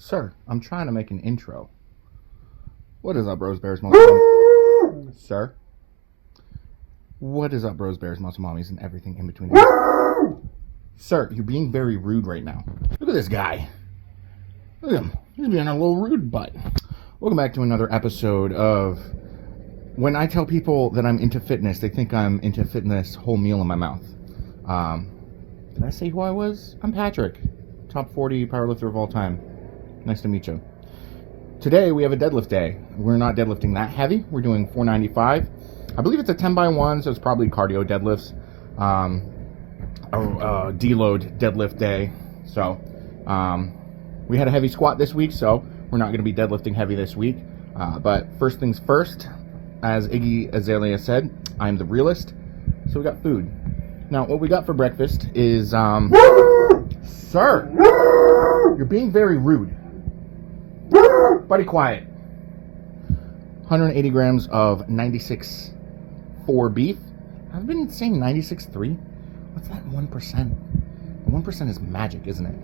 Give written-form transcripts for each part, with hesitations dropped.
Sir, I'm trying to make an intro. What is up, bros, bears, muscle mommies? Sir? What is up, bros, bears, muscle mommies, and everything in between? Sir, you're being very rude right now. Look at this guy. Look at him. He's being a little rude butt. Welcome back to another episode of... When I tell people that I'm into fitness, they think I'm into fitness whole meal in my mouth. Did I say who I was? I'm Patrick. Top 40 powerlifter of all time. Nice to meet you. Today we have a deadlift day. We're not deadlifting that heavy. We're doing 495. I believe it's a 10 by 1, so it's probably cardio deadlifts. Deload deadlift day. So we had a heavy squat this week, so we're not going to be deadlifting heavy this week. But first things first, as Iggy Azalea said, I'm the realist. So we got food. Now what we got for breakfast is Sir, you're being very rude. Buddy, quiet. 180 grams of 96.4 beef. I've been saying 96.3. What's that 1%? The 1% is magic, isn't it?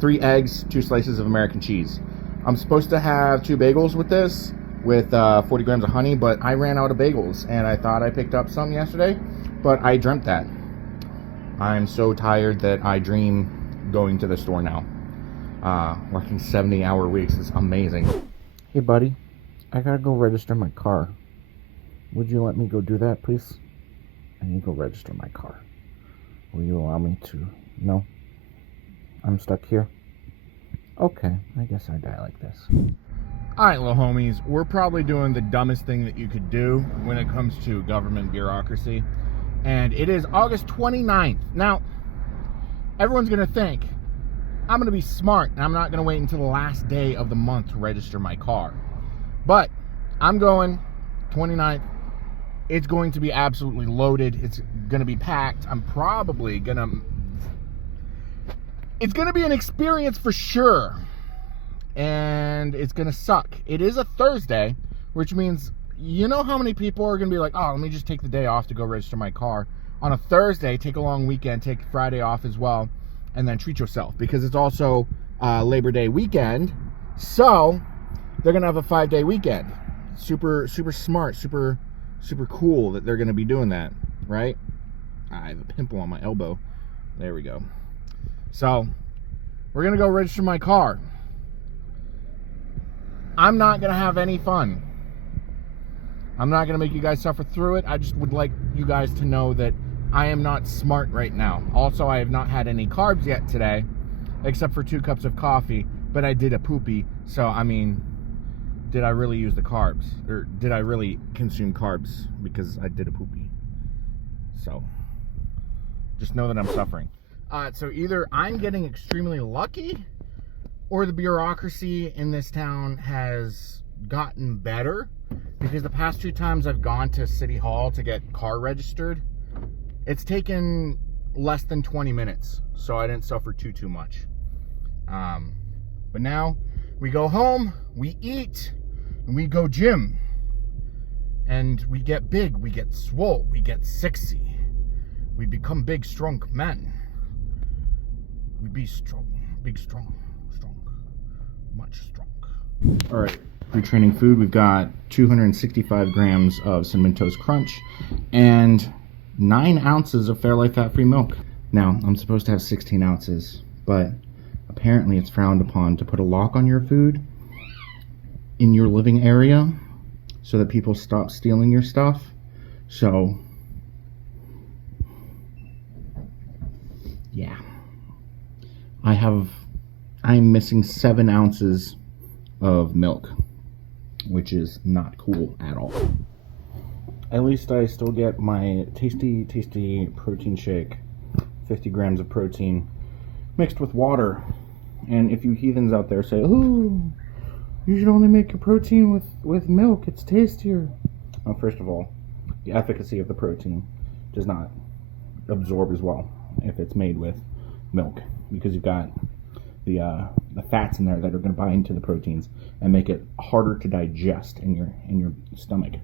3 eggs, 2 slices of American cheese. I'm supposed to have 2 bagels with this, with 40 grams of honey, but I ran out of bagels, and I thought I picked up some yesterday, but I dreamt that. I'm so tired that I dream going to the store now. Working 70-hour weeks is amazing. Hey, buddy, I gotta go register my car. Would you let me go do that, please? I need to go register my car. Will you allow me to? No? I'm stuck here? Okay, I guess I die like this. Alright, little homies, we're probably doing the dumbest thing that you could do when it comes to government bureaucracy. And it is August 29th. Now, everyone's gonna think, I'm going to be smart, and I'm not going to wait until the last day of the month to register my car. But I'm going 29th. It's going to be absolutely loaded. It's going to be packed. I'm probably going to... It's going to be an experience for sure. And it's going to suck. It is a Thursday, which means, you know how many people are going to be like, oh, let me just take the day off to go register my car. On a Thursday, take a long weekend, take Friday off as well. And then treat yourself, because it's also Labor Day weekend, so they're gonna have a 5-day weekend. Super smart, super cool that they're gonna be doing that, right? I have a pimple on my elbow. There we go. So we're gonna go register my car. I'm not gonna have any fun. I'm not gonna make you guys suffer through it. I just would like you guys to know that I am not smart right now. Also, I have not had any carbs yet today, except for 2 cups of coffee, but I did a poopy, so I mean, did I really use the carbs? Or did I really consume carbs because I did a poopy? So, just know that I'm suffering. So either I'm getting extremely lucky, or the bureaucracy in this town has gotten better, because the past 2 times I've gone to City Hall to get car registered, it's taken less than 20 minutes, so I didn't suffer too much. But now we go home, we eat, and we go gym. And we get big, we get swole, we get sexy. We become big, strong men. We be strong, big, strong, much strong. All right, pre-training food, we've got 265 grams of Cinnamon Toast Crunch and 9 ounces of Fairlife fat-free milk. Now, I'm supposed to have 16 ounces, but apparently it's frowned upon to put a lock on your food in your living area so that people stop stealing your stuff. So, yeah. I'm missing 7 ounces of milk, which is not cool at all. At least I still get my tasty protein shake. 50 grams of protein mixed with water. And if you heathens out there say, oh, you should only make your protein with milk, it's tastier. Well, first of all, the efficacy of the protein does not absorb as well if it's made with milk, because you've got the fats in there that are going to bind to the proteins and make it harder to digest in your stomach.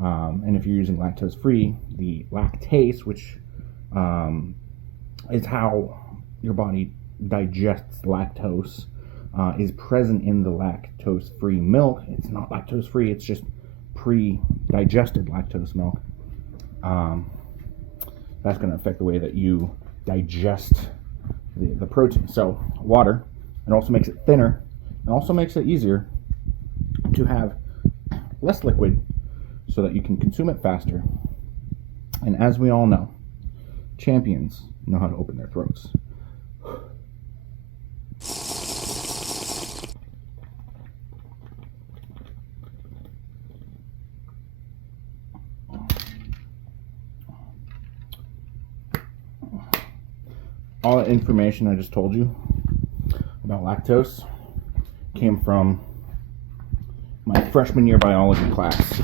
And if you're using lactose-free, the lactase, which is how your body digests lactose is present in the lactose-free milk. It's not lactose-free, it's just pre-digested lactose milk. That's going to affect the way that you digest the protein. So water, it also makes it thinner. It also makes it easier to have less liquid so that you can consume it faster. And as we all know, champions know how to open their throats. All the information I just told you about lactose came from my freshman year biology class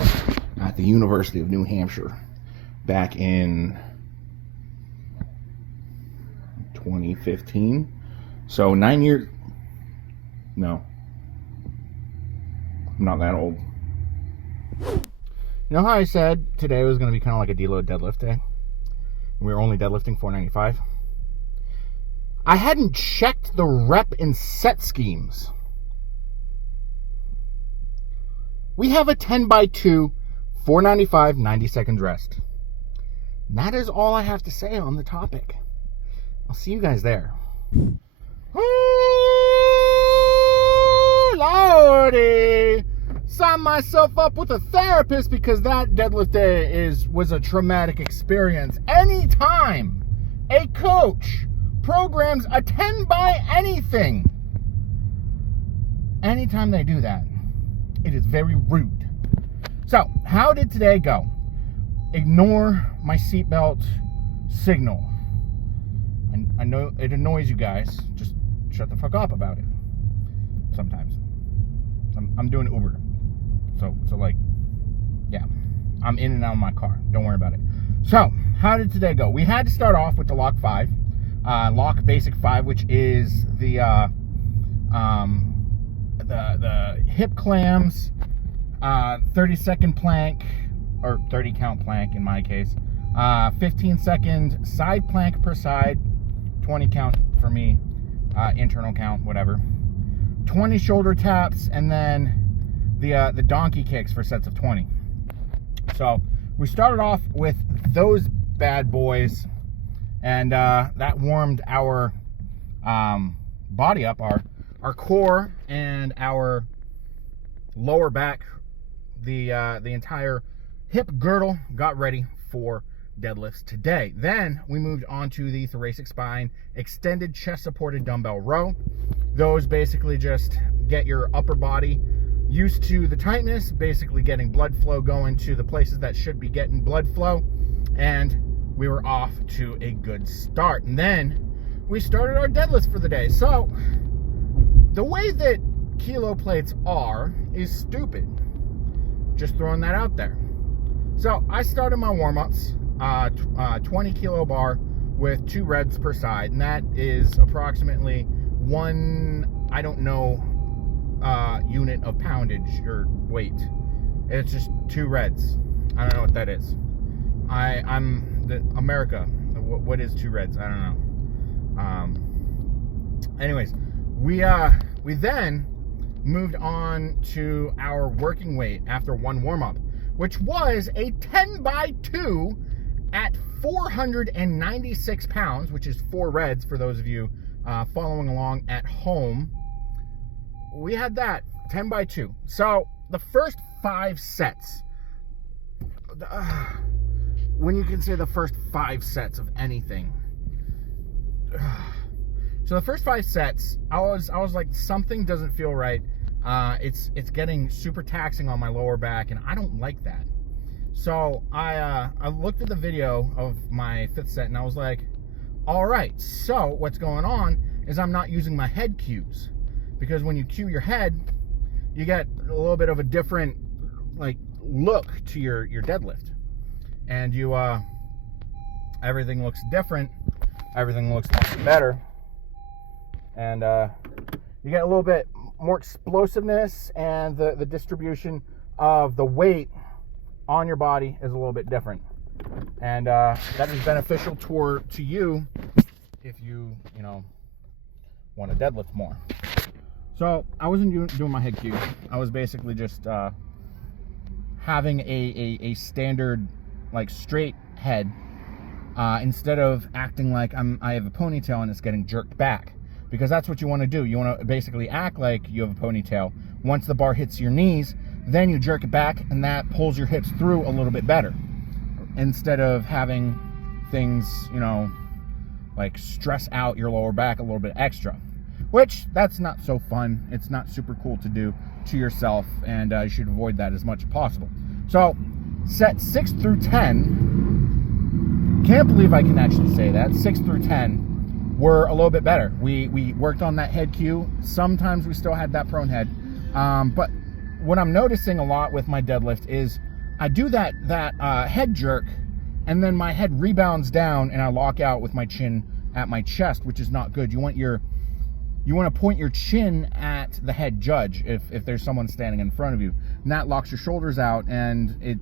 at the University of New Hampshire back in 2015. So 9 years. No, I'm not that old. You know how I said today was going to be kind of like a deload deadlift day? We were only deadlifting 495. I hadn't checked the rep and set schemes. We have a 10x2, 495, 90 seconds rest. And that is all I have to say on the topic. I'll see you guys there. Ooh, Lordy! Signed myself up with a therapist because that deadlift day was a traumatic experience. Anytime a coach programs a 10 by anything, anytime they do that, it is very rude. So, how did today go? Ignore my seatbelt signal. I know it annoys you guys. Just shut the fuck up about it. Sometimes. I'm doing Uber. So like, yeah. I'm in and out of my car. Don't worry about it. So, how did today go? We had to start off with the lock 5. Lock basic 5, which is the hip clams, 30-second plank, or 30 count plank in my case, 15-second side plank per side, 20 count for me, internal count, whatever, 20 shoulder taps, and then the donkey kicks for sets of 20. So we started off with those bad boys. And that warmed our body up, our core and our lower back, the entire hip girdle got ready for deadlifts today. Then we moved on to the thoracic spine extended chest supported dumbbell row. Those basically just get your upper body used to the tightness, basically getting blood flow going to the places that should be getting blood flow, and we were off to a good start. And then we started our deadlifts for the day. So the way that kilo plates are is stupid. Just throwing that out there. So I started my warm-ups, 20 kilo bar with 2 reds per side, and that is approximately 1, I don't know, unit of poundage or weight. It's just 2 reds. I don't know what that is. I'm America. What is 2 reds? I don't know. Anyways, we then moved on to our working weight after 1 warm-up, which was a 10x2 at 496 pounds, which is 4 reds for those of you following along at home. We had that 10x2. So the first 5 sets, when you can say the first 5 sets of anything. So the first 5 sets, I was like, something doesn't feel right. It's getting super taxing on my lower back, and I don't like that. So I looked at the video of my 5th set, and I was like, all right, so what's going on is I'm not using my head cues, because when you cue your head, you get a little bit of a different like look to your deadlift. And you everything looks different, everything looks better, and you get a little bit more explosiveness, and the distribution of the weight on your body is a little bit different, and that is beneficial to you if you want to deadlift more. So I wasn't doing my head cue. I was basically just having a standard, like, straight head, instead of acting like I have a ponytail and it's getting jerked back, because that's what you want to do. You want to basically act like you have a ponytail. Once the bar hits your knees, then you jerk it back, and that pulls your hips through a little bit better, instead of having things, you know, like stress out your lower back a little bit extra, which that's not so fun. It's not super cool to do to yourself, and you should avoid that as much as possible. So set 6 through 10, can't believe I can actually say that, 6 through 10 were a little bit better. We worked on that head cue. Sometimes we still had that prone head, but what I'm noticing a lot with my deadlift is I do that head jerk, and then my head rebounds down and I lock out with my chin at my chest, which is not good. You want to point your chin at the head judge if there's someone standing in front of you, and that locks your shoulders out, and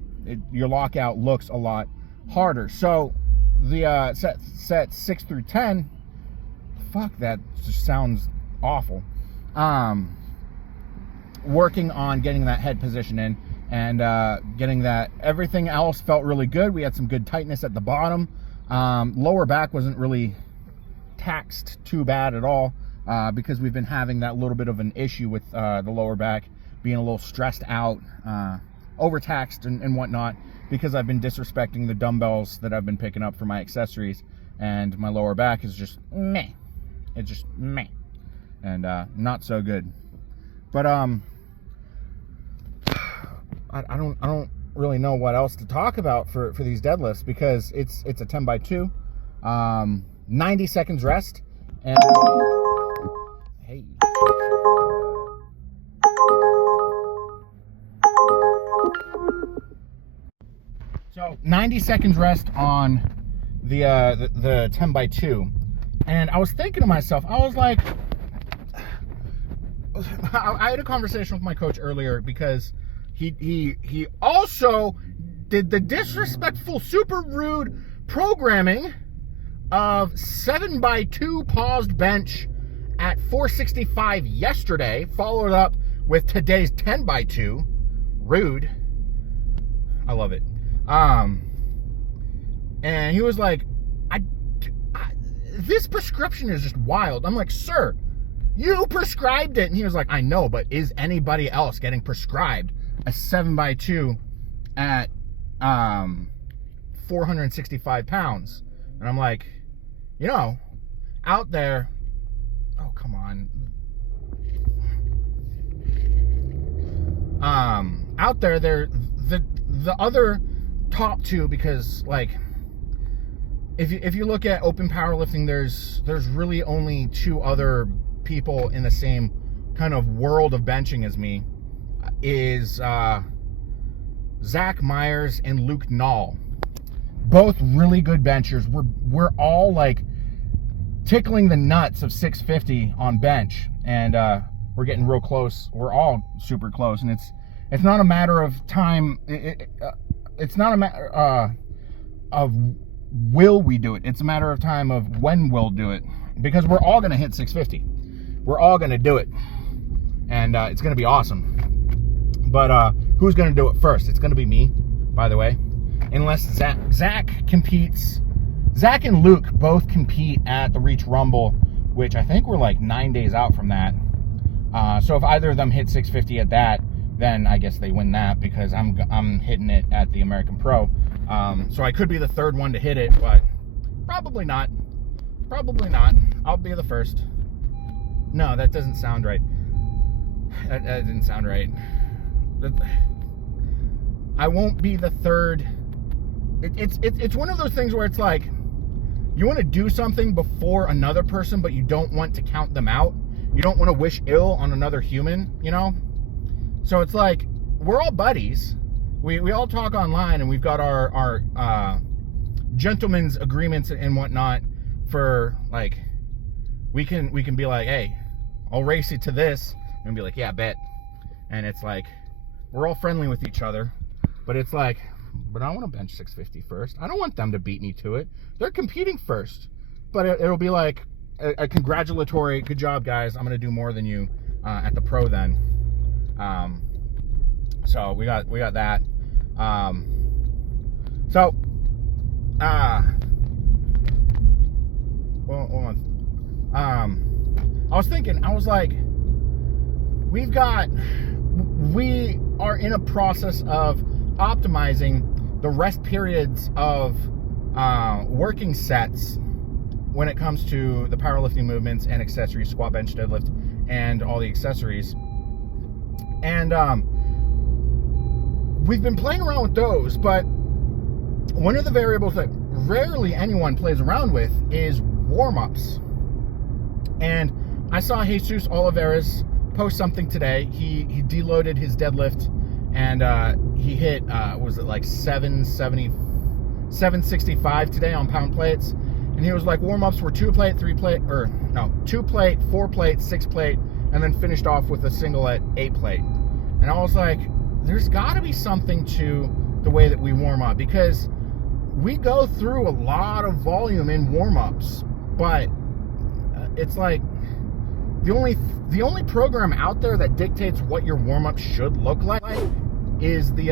your lockout looks a lot harder. So the set 6 through 10, fuck, that just sounds awful. Working on getting that head position in, and getting that, everything else felt really good. We had some good tightness at the bottom. Lower back wasn't really taxed too bad at all, because we've been having that little bit of an issue with the lower back being a little stressed out, overtaxed and whatnot, because I've been disrespecting the dumbbells that I've been picking up for my accessories, and my lower back is just meh. It's just meh, and not so good. But I don't really know what else to talk about for these deadlifts, because it's a 10 by 2, 90 seconds rest, and hey, so 90 seconds rest on the 10 by 2, and I was thinking to myself, I was like, I had a conversation with my coach earlier, because he also did the disrespectful, super rude programming of 7 by 2 paused bench at 465 yesterday, followed up with today's 10 by 2. Rude. I love it. And he was like, this prescription is just wild. I'm like, sir, you prescribed it. And he was like, I know, but is anybody else getting prescribed a 7 by 2 at 465 pounds? And I'm like, you know, out there, oh, come on. Out there, they're the other top two, because, like, if you look at open powerlifting, there's really only 2 other people in the same kind of world of benching as me, is Zach Myers and Luke Nall. Both really good benchers. We're all like tickling the nuts of 650 on bench, and we're getting real close. We're all super close, and it's not a matter of time. It's not a matter of will we do it. It's a matter of time of when we'll do it, because we're all gonna hit 650. We're all gonna do it, and it's gonna be awesome. But who's gonna do it first? It's gonna be me, by the way, unless Zach competes. Zach and Luke both compete at the Reach Rumble, which I think we're like 9 days out from that. So if either of them hit 650 at that, then I guess they win that, because I'm hitting it at the American Pro. So I could be the third one to hit it, but probably not. Probably not. I'll be the first. No, that doesn't sound right. That didn't sound right. I won't be the third. It's one of those things where it's like, you want to do something before another person, but you don't want to count them out. You don't want to wish ill on another human, you know? So it's like, we're all buddies. We all talk online, and we've got our gentlemen's agreements and whatnot for, like, we can be like, hey, I'll race you to this, and be like, yeah, bet. And it's like, we're all friendly with each other, but it's like, but I want to bench 650 first. I don't want them to beat me to it. They're competing first. But it'll be like, a congratulatory, good job, guys. I'm gonna do more than you at the pro then. So we got that. Well, hold on. I was thinking, I was like, we are in a process of optimizing the rest periods of working sets when it comes to the powerlifting movements and accessories, squat, bench, deadlift, and all the accessories. And we've been playing around with those, but one of the variables that rarely anyone plays around with is warm-ups. And I saw Jesus Oliveira's post something today. He deloaded his deadlift, and he hit was it like 765 today on pound plates. And he was like, warm-ups were 2 plate, 3 plate, or no, 2 plate, 4 plate, 6 plate, and then finished off with a single at 8 plate. And I was like, there's got to be something to the way that we warm up, because we go through a lot of volume in warm-ups, but it's like the only program out there that dictates what your warm-up should look like is the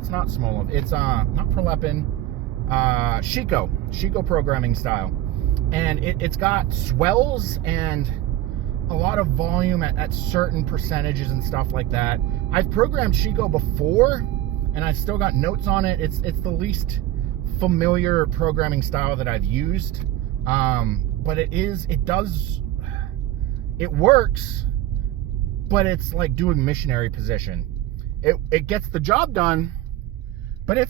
it's not Smolov, it's not Prolepin, Chico programming style, and it's got swells and a lot of volume at certain percentages and stuff like that. I've programmed Chico before, and I've still got notes on it. It's the least familiar programming style that I've used, but it works, but it's like doing missionary position. It gets the job done, but it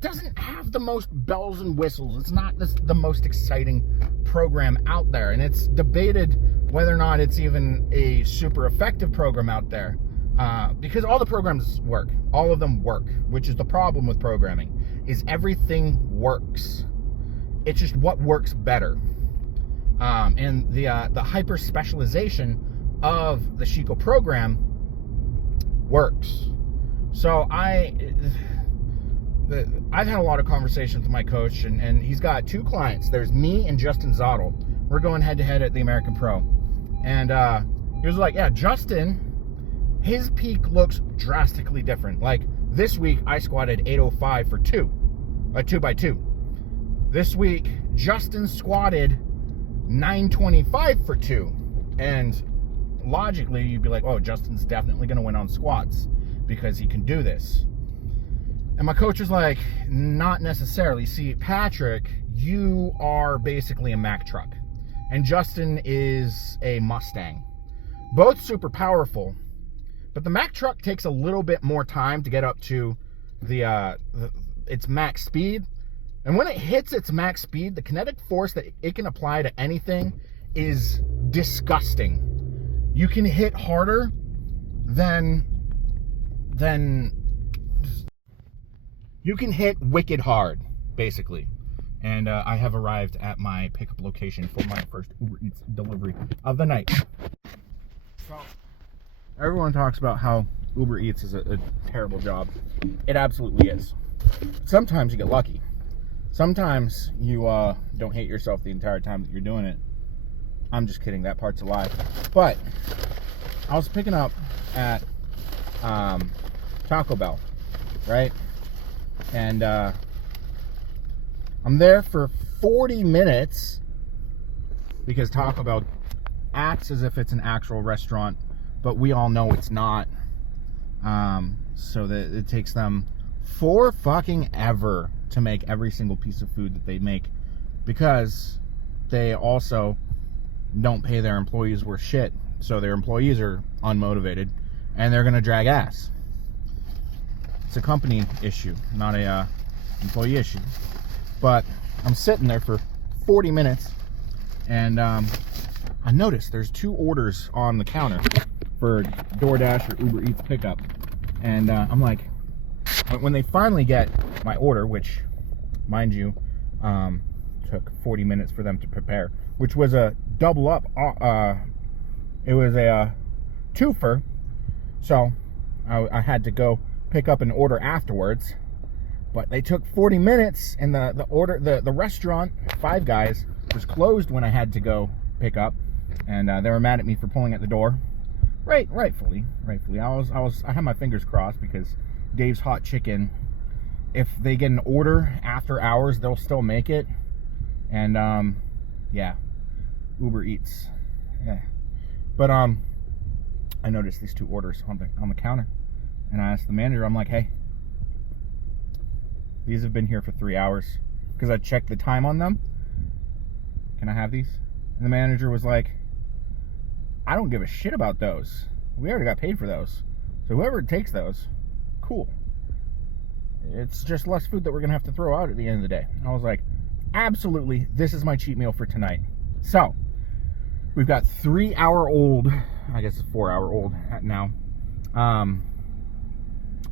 doesn't have the most bells and whistles. It's not the most exciting program out there, and it's debated whether or not it's even a super effective program out there, because all the programs work. All of them work, which is the problem with programming, is everything works. It's just what works better. And the hyper specialization of the Chico program works. So I've had a lot of conversations with my coach, and he's got 2 clients. There's me and Justin Zottel. We're going head to head at the American Pro, and he was like, yeah, Justin, his peak looks drastically different. Like this week I squatted 805 for 2 by 2. This week Justin squatted 925 for 2, and logically you'd be like, oh, Justin's definitely going to win on squats because he can do this. And my coach was like, not necessarily. See, Patrick, you are basically a Mack truck, and Justin is a Mustang. Both super powerful, but the Mack truck takes a little bit more time to get up to its max speed. And when it hits its max speed, the kinetic force that it can apply to anything is disgusting. You can hit harder than you can hit wicked hard, basically. And I have arrived at my pickup location for my first Uber Eats delivery of the night. So, everyone talks about how Uber Eats is a terrible job. It absolutely is. Sometimes you get lucky. Sometimes you don't hate yourself the entire time that you're doing it. I'm just kidding, that part's a lie. But I was picking up at Taco Bell, right? And I'm there for 40 minutes because Taco Bell acts as if it's an actual restaurant, but we all know it's not. So that it takes them for fucking ever to make every single piece of food that they make, because they also don't pay their employees worth shit. So their employees are unmotivated and they're gonna drag ass. It's a company issue, not a employee issue. But I'm sitting there for 40 minutes, and I noticed there's 2 orders on the counter for DoorDash or Uber Eats pickup. And I'm like, when they finally get my order, which, mind you, took 40 minutes for them to prepare, which was a double up, it was a twofer, so I had to go pick up an order afterwards. But they took 40 minutes, and the restaurant, Five Guys, was closed when I had to go pick up, and they were mad at me for pulling at the door. Rightfully. I had my fingers crossed because Dave's Hot Chicken, if they get an order after hours, they'll still make it. And yeah, Uber Eats. Yeah. But I noticed these 2 orders on the counter, and I asked the manager, I'm like, hey, these have been here for 3 hours, because I checked the time on them. Can I have these? And the manager was like, I don't give a shit about those. We already got paid for those. So whoever takes those, cool. It's just less food that we're gonna have to throw out at the end of the day. And I was like, absolutely, this is my cheat meal for tonight. So we've got 3-hour-old, I guess it's 4-hour-old now,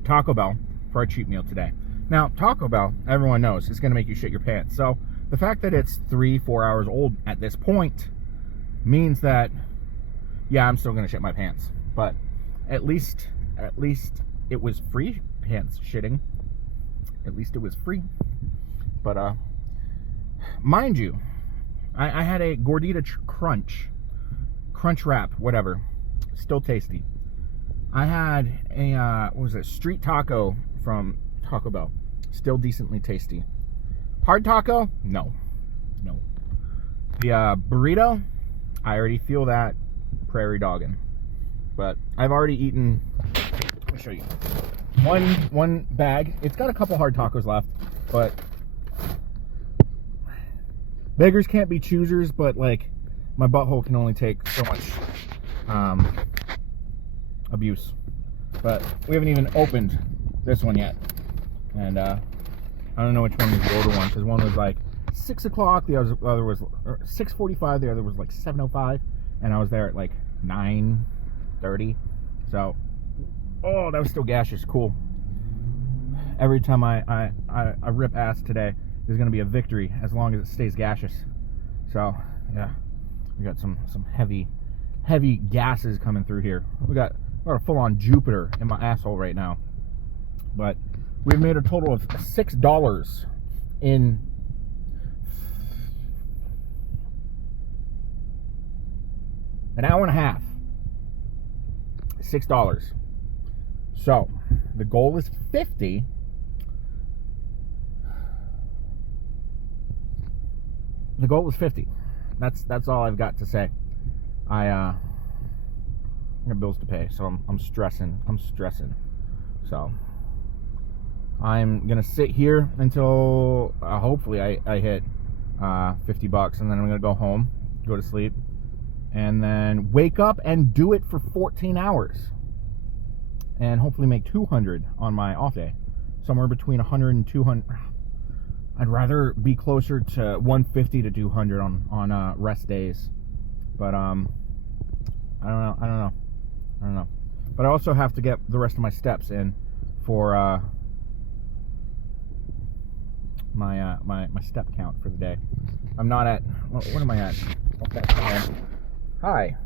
Taco Bell for our cheat meal today. Now, Taco Bell, everyone knows, is going to make you shit your pants. So the fact that it's 3-4 hours old at this point means that, yeah, I'm still going to shit my pants. But at least it was free pants shitting. At least it was free. But mind you, I had a gordita crunch wrap, whatever, still tasty. I had a what was it, street taco from Taco Bell, still decently tasty. Hard taco, no. The burrito, I already feel that prairie dogging. But I've already eaten, let me show you, one bag. It's got a couple hard tacos left, but beggars can't be choosers. But like, my butthole can only take so much abuse. But we haven't even opened this one yet, and I don't know which one was the older one, because one was like 6 o'clock, the other was 6:45, the other was like 7:05, and I was there at like 9:30. So, oh, that was still gaseous. Cool. Every time I rip ass today, there's gonna be a victory as long as it stays gaseous. So yeah, we got some heavy gases coming through here. We got a full-on Jupiter in my asshole right now. But we've made a total of $6 in an hour and a half. $6. So the goal is 50. The goal is 50. That's all I've got to say. I got bills to pay, so I'm stressing. So I'm gonna sit here until hopefully I hit $50, and then I'm gonna go home, go to sleep, and then wake up and do it for 14 hours, and hopefully make 200 on my off day, somewhere between 100 and 200. I'd rather be closer to 150 to 200 on rest days, but I don't know. But I also have to get the rest of my steps in for my step count for the day. I'm not at, what am I at? Okay, hi.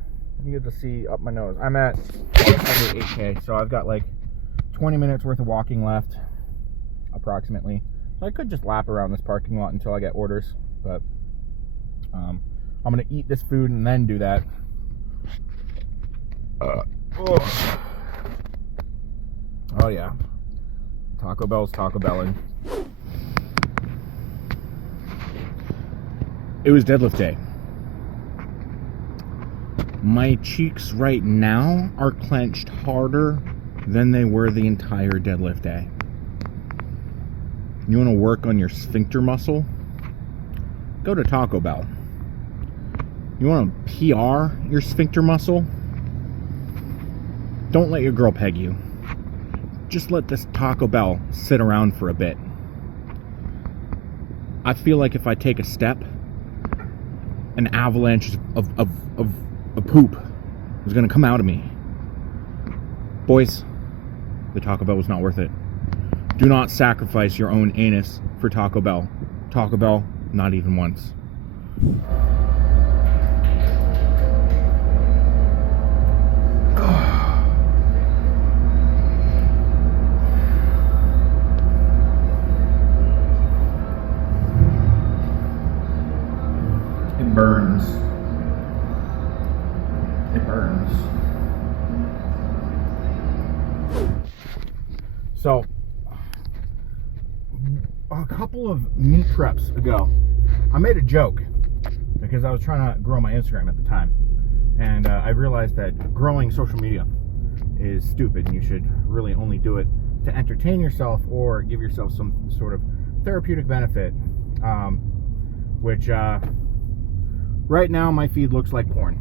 You get to see up my nose. I'm at 8K, so I've got like 20 minutes worth of walking left, approximately. So I could just lap around this parking lot until I get orders, but I'm gonna eat this food and then do that. Oh yeah, Taco Bell's Taco Bellin'. It was deadlift day. My cheeks right now are clenched harder than they were the entire deadlift day. You want to work on your sphincter muscle? Go to Taco Bell. You want to PR your sphincter muscle? Don't let your girl peg you. Just let this Taco Bell sit around for a bit. I feel like if I take a step, an avalanche of poop is going to come out of me. Boys, the Taco Bell was not worth it. Do not sacrifice your own anus for Taco Bell. Taco Bell, not even once. burns. So, a couple of meat preps ago, I made a joke because I was trying to grow my Instagram at the time. And I realized that growing social media is stupid, and you should really only do it to entertain yourself or give yourself some sort of therapeutic benefit, which right now my feed looks like porn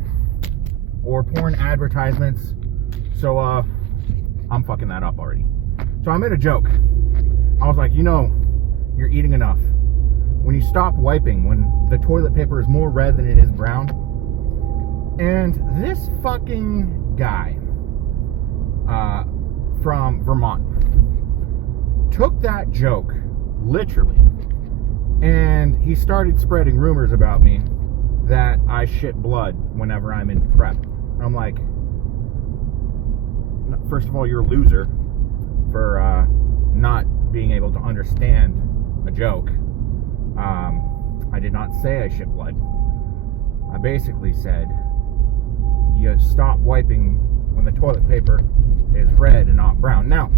or porn advertisements, so I'm fucking that up already. So I made a joke. I was like, you're eating enough. When you stop wiping, when the toilet paper is more red than it is brown. And this fucking guy from Vermont took that joke literally, and he started spreading rumors about me that I shit blood whenever I'm in prep. And I'm like, first of all, you're a loser for not being able to understand a joke. I did not say I shit blood. I basically said, you stop wiping when the toilet paper is red and not brown. Now,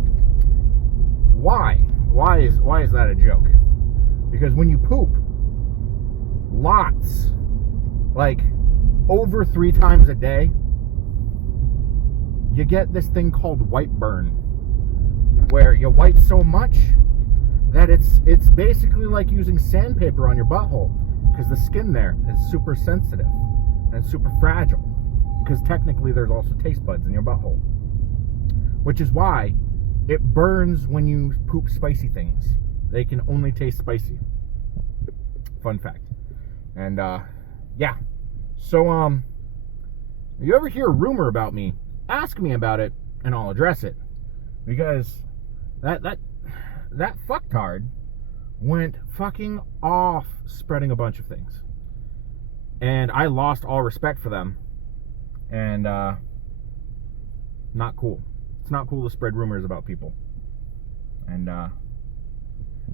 why is that a joke? Because when you poop lots, like over 3 times a day, you get this thing called wipe burn, where you wipe so much that it's basically like using sandpaper on your butthole, because the skin there is super sensitive and super fragile, because technically there's also taste buds in your butthole, which is why it burns when you poop spicy things. They can only taste spicy. Fun fact. And yeah, so if you ever hear a rumor about me, ask me about it and I'll address it, because that fucktard went fucking off spreading a bunch of things, and I lost all respect for them. And not cool. It's not cool to spread rumors about people. And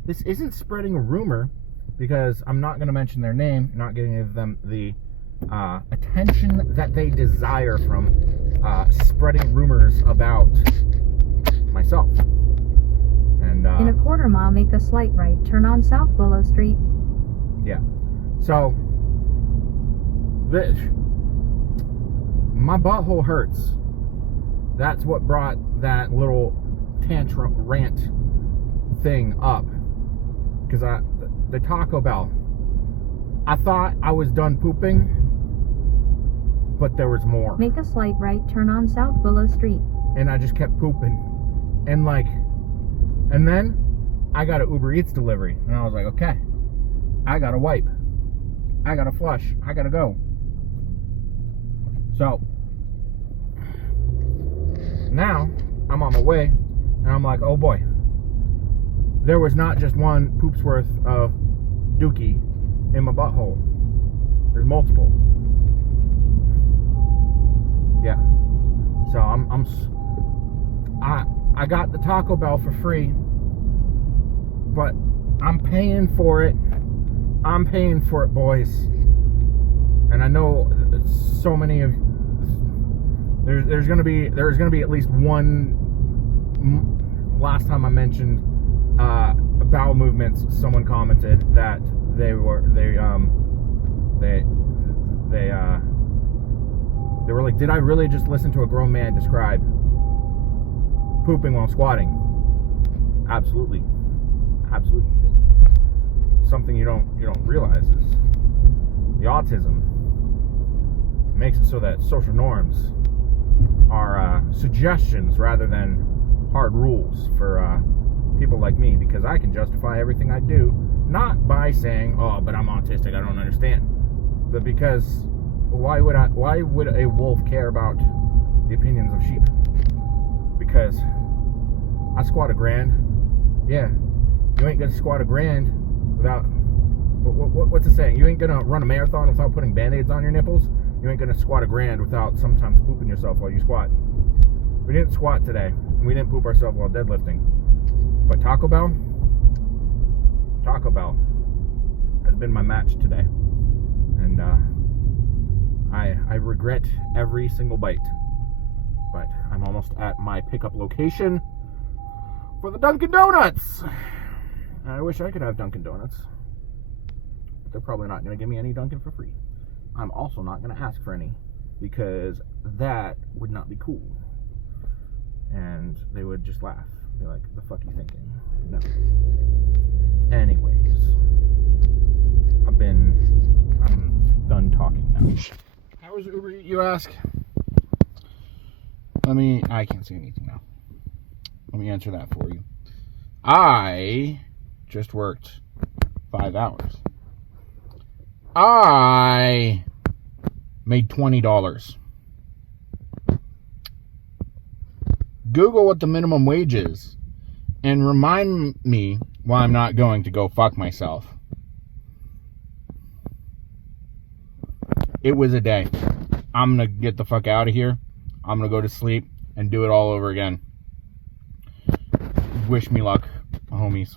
this isn't spreading a rumor, because I'm not going to mention their name, not giving them the attention that they desire from spreading rumors about myself. And in a quarter mile, make a slight right, turn on South Willow Street. Yeah. So my butthole hurts. That's what brought that little tantrum rant thing up. Because the Taco Bell, I thought I was done pooping, but there was more. Make a slight right, turn on South Willow Street. And I just kept pooping. And then I got an Uber Eats delivery. And I was like, okay, I gotta wipe. I gotta flush. I gotta go. So now I'm on my way, and I'm like, oh boy, there was not just one poop's worth of dookie in my butthole. There's multiple. Yeah. So I got the Taco Bell for free, but I'm paying for it. I'm paying for it, boys. And I know so many of there's gonna be at least one. Last time I mentioned bowel movements, someone commented that they were like, did I really just listen to a grown man describe pooping while squatting? Absolutely you did. Something you don't realize is the autism makes it so that social norms are suggestions rather than hard rules for people like me, because I can justify everything I do, not by saying, oh, but I'm autistic, I don't understand, but because why would a wolf care about the opinions of sheep? Because I squat 1,000. Yeah, you ain't gonna squat 1,000 without what's the saying? You ain't gonna run a marathon without putting band-aids on your nipples. You ain't gonna squat 1,000 without sometimes pooping yourself while you squat. We didn't squat today, and we didn't poop ourselves while deadlifting. But Taco Bell has been my match today, and I I regret every single bite. But I'm almost at my pickup location for the Dunkin' Donuts. And I wish I could have Dunkin' Donuts. But they're probably not going to give me any Dunkin' for free. I'm also not going to ask for any, because that would not be cool. And they would just laugh. Be like, the fuck you thinking? No. Anyways. I'm done talking now. How was Uber Eats, you ask? I can't say anything now. Let me answer that for you. I just worked 5 hours. I made $20. Google what the minimum wage is and remind me why I'm not going to go fuck myself. It was a day. I'm gonna get the fuck out of here. I'm gonna go to sleep and do it all over again. Wish me luck, homies.